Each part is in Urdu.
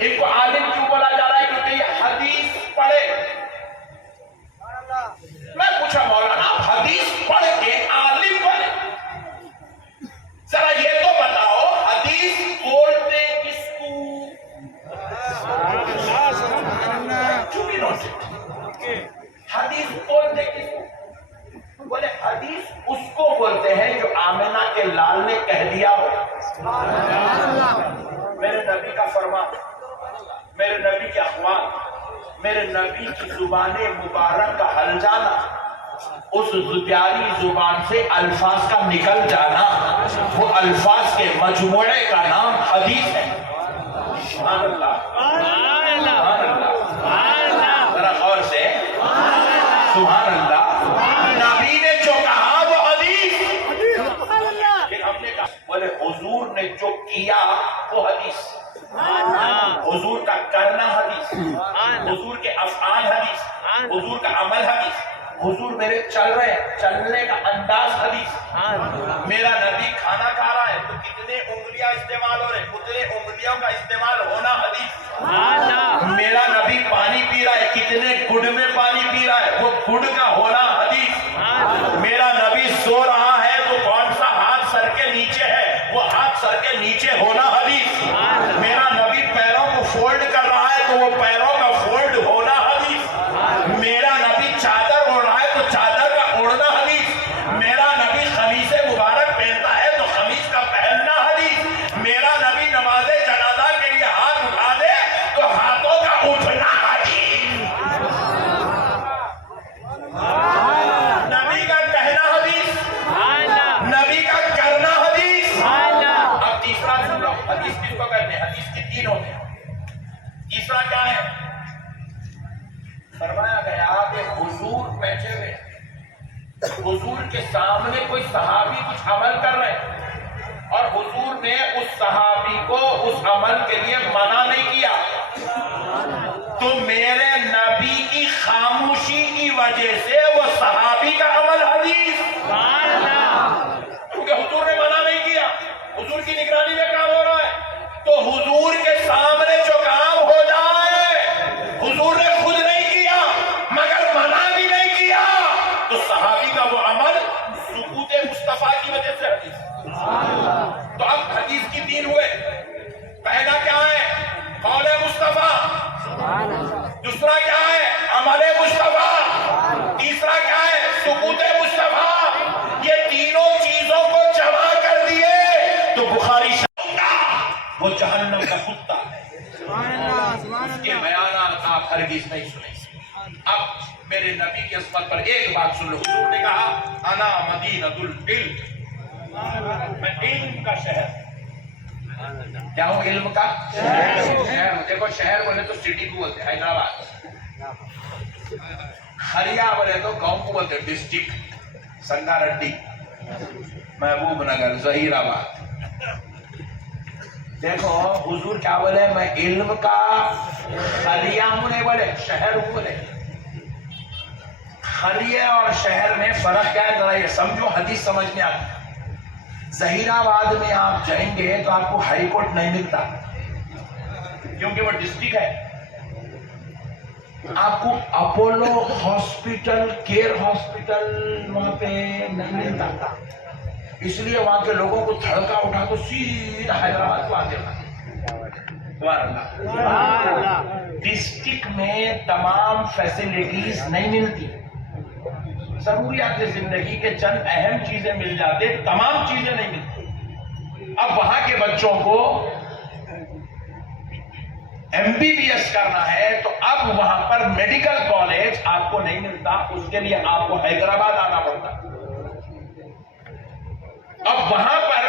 ان کو عالم کیوں بولا جا رہا ہے؟ کیونکہ یہ حدیث پڑھے. میں پوچھا مولانا آپ حدیث پڑھ کے عالم بنے؟ ذرا یہ تو بتاؤ حدیث بولتے کس کو؟ حدیث بولتے کس کو؟ بولے حدیث اس کو بولتے ہیں جو آمنہ کے لال نے کہہ دیا ہو. میرے نبی کا فرمان، میرے نبی کے اقوال، میرے نبی کی زبان مبارک کا حل جانا، اس پیاری زبان سے الفاظ کا نکل جانا، وہ الفاظ کے مجموعے کا نام حدیث ہے. سبحان اللہ، سبحان اللہ، ذرا غور سے سبحان اللہ. نبی نے جو کہا وہ حدیث. پھر ہم نے کہا بولے حضور نے جو کیا وہ حدیث. حضور کا کرنا حدیث، حضور کے افعال حدیث، حضور کا عمل حدیث. حضور میرے چل رہے ہیں، چلنے کا انداز حدیث. میرا نبی کھانا کھا رہا ہے تو کتنے انگلیاں استعمال ہو رہے ہیں، کتنے انگلیوں کا استعمال ہونا حدیث. میرا نبی پانی پی رہا ہے، کتنے گھڑ میں پانی پی رہا ہے، وہ گھڑ کا ہونا حدیث. میرا نبی سو رہا ہے تو کون سا ہاتھ سر کے نیچے ہے، وہ ہاتھ سر کے نیچے ہونا حدیث. میرا نبی پیروں کو فولڈ کر رہا ہے تو وہ پیروں کا فولڈ ہونا حدیث. میرا نبی چادر اوڑھ رہا ہے تو چادر کا اوڑھنا حدیث. میرا نبی قمیص مبارک پہنتا ہے تو قمیص کا پہننا حدیث. میرا نبی نماز جنازہ کے لیے ہاتھ اٹھا دے تو ہاتھوں کا اٹھنا حدیث. نبی کا کہنا حدیث، نبی کا کرنا حدیث. اب تیسرا سن لو، حدیث کس کو کہتے ہیں؟ حدیث کی تین ہوتے ہیں. تیسرا کیا ہے؟ فرمایا گیا کہ حضور بیٹھے ہوئے، حضور کے سامنے کوئی صحابی کچھ عمل کر رہے ہیں اور حضور نے اس صحابی کو اس عمل کے لیے منع نہیں کیا، تو میرے نبی کی خاموشی کی وجہ سے وہ صحابی کا عمل حدیث. کیونکہ حضور نے منع نہیں کیا، حضور کی نگرانی میں کام ہو رہا ہے، تو حضور کے سامنے جو کام ہو جائے حضور نے خود نہیں کیا مگر منع بھی نہیں کیا، تو صحابی کا وہ عمل سکوت مصطفیٰ کی وجہ سے حدیث. تو اب حدیث کی تین ہوئے. پہلا کیا ہے؟ قول مصطفیٰ. دوسرا کیا ہے؟ عمل مصطفیٰ. تیسرا کیا ہے؟ سکوت مصطفیٰ. یہ تینوں چیزوں کو جمع کر دیے تو بخاری وہ جہنم کا کتا ہے. اس کے بیانات آپ ہرگز نہیں سنیں. اب میرے نبی کی عصمت پر ایک بات سن لو. حضور نے کہا انا مدینۃ العلم، میں علم کا شہر. کیا ہوں؟ علم کا شہر. دیکھو شہر بولے تو سٹی کو بولتے حیدرآباد، کھریا بولے تو گاؤں کو بولتے ڈسٹرکٹ، سنگا ریڈی، محبوب نگر، ظہیر آباد. دیکھو حضور کیا بولے؟ میں علم کا خریا ہوں نہیں بولے، شہر ہوں بولے. خریہ اور شہر میں فرق کیا ہے ذرا یہ سمجھو، حدیث سمجھ میں آتی. ظہیر آباد میں آپ جائیں گے تو آپ کو ہائی کورٹ نہیں ملتا کیونکہ وہ ڈسٹرکٹ ہے. آپ کو اپولو ہاسپٹل، کیئر ہاسپٹل وہاں پہ نہیں ملتا، اس لیے وہاں کے لوگوں کو دھڑکا اٹھا تو سیدھا حیدرآباد کو آتے ہیں. ڈسٹرکٹ میں تمام فیسلٹیز نہیں ملتی، ضروریات زندگی کے چند اہم چیزیں مل جاتے، تمام چیزیں نہیں ملتی. اب وہاں کے بچوں کو MBBS کرنا ہے تو اب وہاں پر میڈیکل کالج آپ کو نہیں ملتا، اس کے لیے آپ کو حیدرآباد آنا پڑتا. اب وہاں پر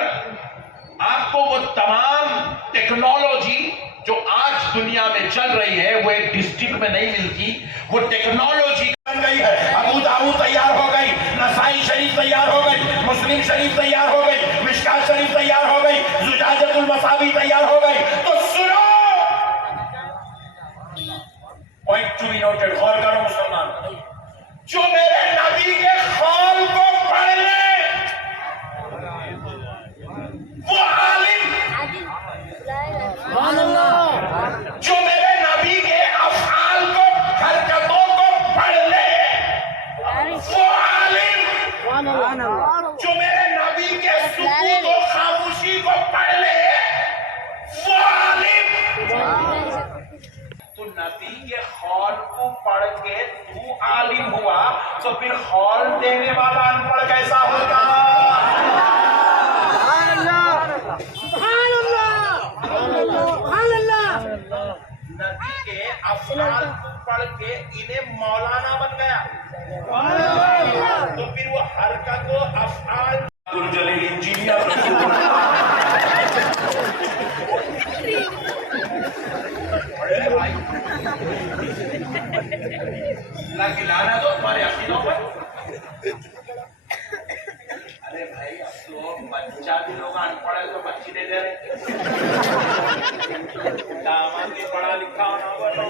آپ کو وہ تمام ٹیکنالوجی جو آج دنیا میں چل رہی ہے وہ ایک ڈسٹرکٹ میں نہیں ملتی. وہ ٹیکنالوجی بن گئی ہے. ابو داؤد تیار ہو گئی، نسائی شریف تیار ہو گئی، مسلم شریف تیار ہو گئی، مشکات شریف تیار ہو گئی، زجاجۃ المصابیح تیار ہو گئی. تو سنو، پوائنٹ ٹو بی نوٹڈ، غور کرو مسلمان، جو میرے نبی کے قول کو پڑھ لے وہ عالم، پھر خول دینے والا ان پڑھ کیسا ہوگا؟ نبی کے افعال کو پڑھ کے انہیں مولانا بن گیا، تو پھر وہ حرکت و افعال انجینئر اللہ کی لعنت ہو تمہارے عقیدوں پر۔ ارے بھائی اب تو بچہ بھی لوگ ان پڑھ ہے تو بچی دے دے رہے، داماد بھی پڑھا لکھا ہونا بولو،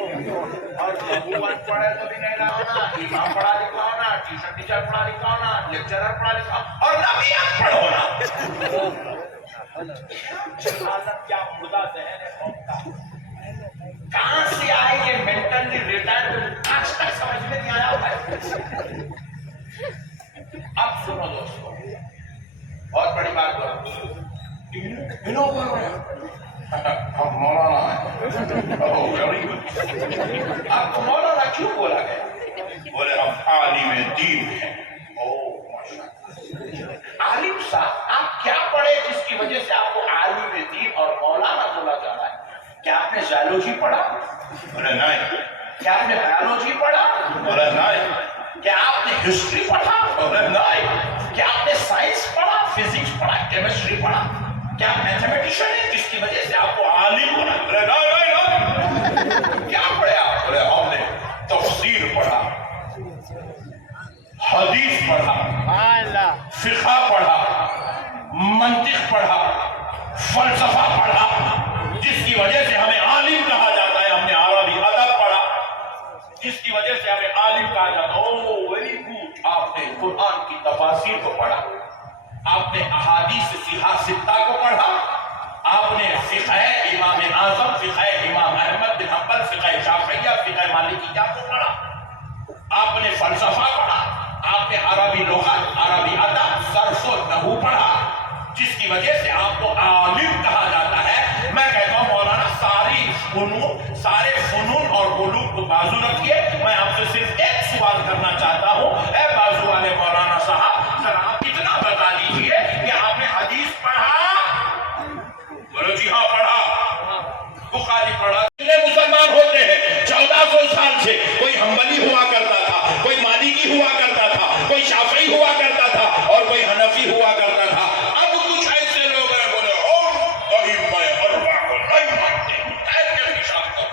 اور بہو ان پڑھ ہے تو بھی نہیں رہا ہونا، امام پڑھا لکھا ہونا، ٹیچر پڑھا لکھا ہونا، لیکچرر پڑھا لکھا ہونا، اور نبی ان پڑھ ہونا۔ کیا مردہ ذہن ہے قوم کا، کہاں سے آئے یہ مینٹلی ریٹائرڈ، آج تک سمجھ میں نہیں آیا ہوگا۔ اب سنو دوستو، بہت بڑی بات بولا، انہوں بول رہے ہیں ہم مولانا ہیں، آپ کو مولانا کیوں بولا گیا؟ بولے ہم عالم دین ہیں۔ عالم صاحب آپ کیا پڑھے جس کی وجہ سے آپ کو عالم دین اور مولانا بولا جا رہا ہے؟ کیا آپ نے زیالوجی پڑھا؟ بولے نہیں۔ کیا آپ نے بایولوجی پڑھا؟ بولے نہیں۔ کیا آپ نے ہسٹری پڑھا؟ بولے نہیں۔ کیا آپ نے سائنس پڑھا، فزکس پڑھا، کیمسٹری پڑھا؟ کیا آپ میتھمیٹیشین ہیں جس کی وجہ سے آپ کو عالم بنا؟ بولے نہیں۔ کیا پڑھے آپ؟ بولے ہم نے تفسیر پڑھا، حدیث پڑھا، فقہ پڑھا، منطق پڑھا، فلسفہ پڑھا، جس کی وجہ سے ہمیں عالم کہا جاتا ہے۔ ہم نے عربی ادب پڑھا جس کی وجہ سے ہمیں عالم کہا جاتا ہے۔ اوہ ویری گڈ، آپ نے قرآن کی تفاسیر کو پڑھا، آپ نے احادیث صحیحہ ستہ کو پڑھا، آپ نے فقہ امام اعظم، فقہ امام احمد بن حنبل، فقہ شافعیہ، فقہ مالکیہ کو پڑھا، آپ نے فلسفہ پڑھا، آپ نے عربی لغت، عربی ادب، صرف و نحو پڑھا، جس کی وجہ سے آپ کو عالم کہا جاتا ہے۔ میں کہتا ہوں مولانا سارے فنون اور علوم کو بازو رکھیے، میں آپ سے صرف ایک سوال کرنا چاہتا ہوں، اے بازو والے مولانا صاحب، ذرا آپ اتنا بتا دیجئے کہ آپ نے حدیث پڑھا؟ بولو جی ہاں پڑھا، بخاری پڑھا۔ کتنے مسلمان ہوتے ہیں 1400 سال سے؟ کوئی حنبلی ہوا کرتا تھا، کوئی مالکی ہوا کرتا تھا، کوئی شافعی ہوا کرتا تھا، اور کوئی حنفی ہوا کرتا تھا۔ اب کچھ ایسے لوگ ہیں بولے ہم ائمہ اربعہ کو نہیں مانتے، ٹھہر کے پیشاب کرو۔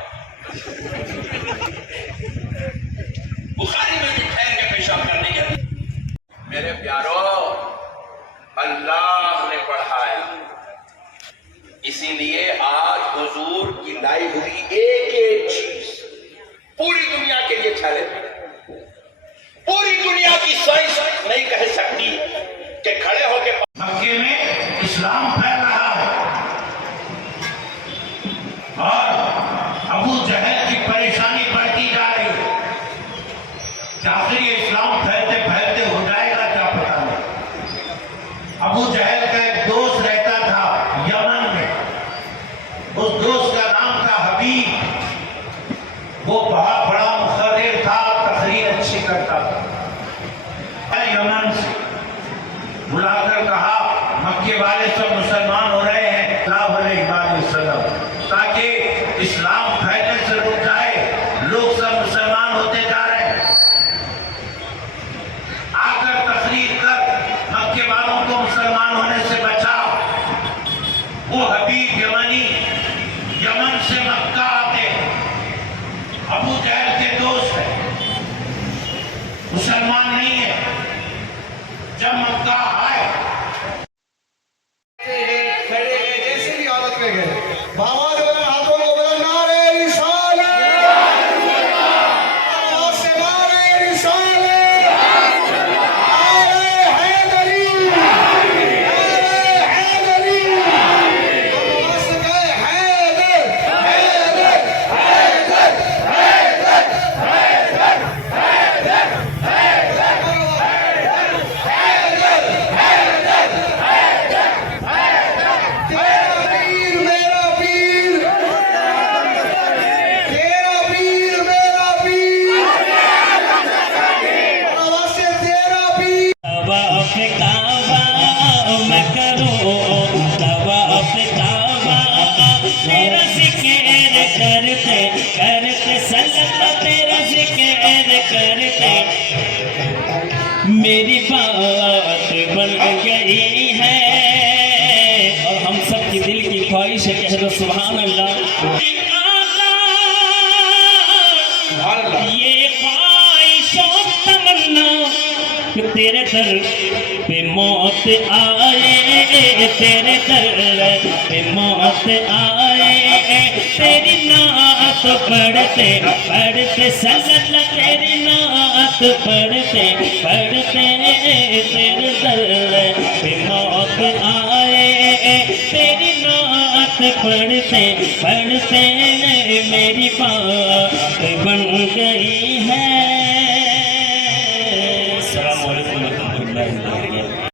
بخاری میں بھی ٹھہر کے پیشاب کرنے کے میرے پیارو، اللہ نے پڑھایا، اسی لیے آج حضور کی لائی ہوئی ایک ایک چیز پوری دنیا کے لیے چیلنج ہے۔ پوری دنیا کی سائنس نہیں کہہ سکتی کہ کھڑے ہو کے مکے میں اسلام پھیل رہا ہے، اور ابو جہل کی پریشانی بڑھتی جا رہی ہے کہ آخر یہ اسلام پھیلتے پھیلتے ہو جائے گا کیا پتا نہیں۔ ابو جہل کا ایک دوست رہتا تھا یمن میں، اس دوست کا نام تھا حبیب، وہ بہت بڑا مقرر تھا، تقریر اچھی کرتا تھا۔ یمن سے بلا کر کہا مکے والے سب مسلمان ہو رہے ہیں، اللہ علیہ وسلم، تاکہ اسلام پھیلنے سے رک جائے، لوگ سب مسلمان ہوتے جا رہے ہیں، آ کر تقریر کر مکے والوں کو مسلمان ہونے سے بچاؤ۔ وہ حبیب یمنی یمن سے مکہ آتے، ابو جہل کے دوست ہیں، مسلمان نہیں ہے۔ جب مکہ آئے کھڑے گئے جیسے بھی حالت میں گئے، باواز بنا ہاتھوں کو بنا نعرہ رسالت، آواز سے نعرہ رسالت، نعرہ حیدری، نعرہ حیدری، آواز سے کہے حیدر، حیدر، حیدر، حیدر، حیدر، حیدر، حیدر، حیدر، میرا پیر، میری بات بن گئی ہے، اور ہم سب کی دل کی خواہش ہے، کہہ دو سبحان اللہ۔ یہ خواہش و تمنا کہ تیرے در پہ موت آئے، تیرے در پہ موت آئے، تیری نعت پڑھتے پڑھتے سزل، تیری نعت پڑھتے پڑھتے تیرے در پہ موت آئے، تیری نعت پڑھتے پڑھتے میری بات بن گئی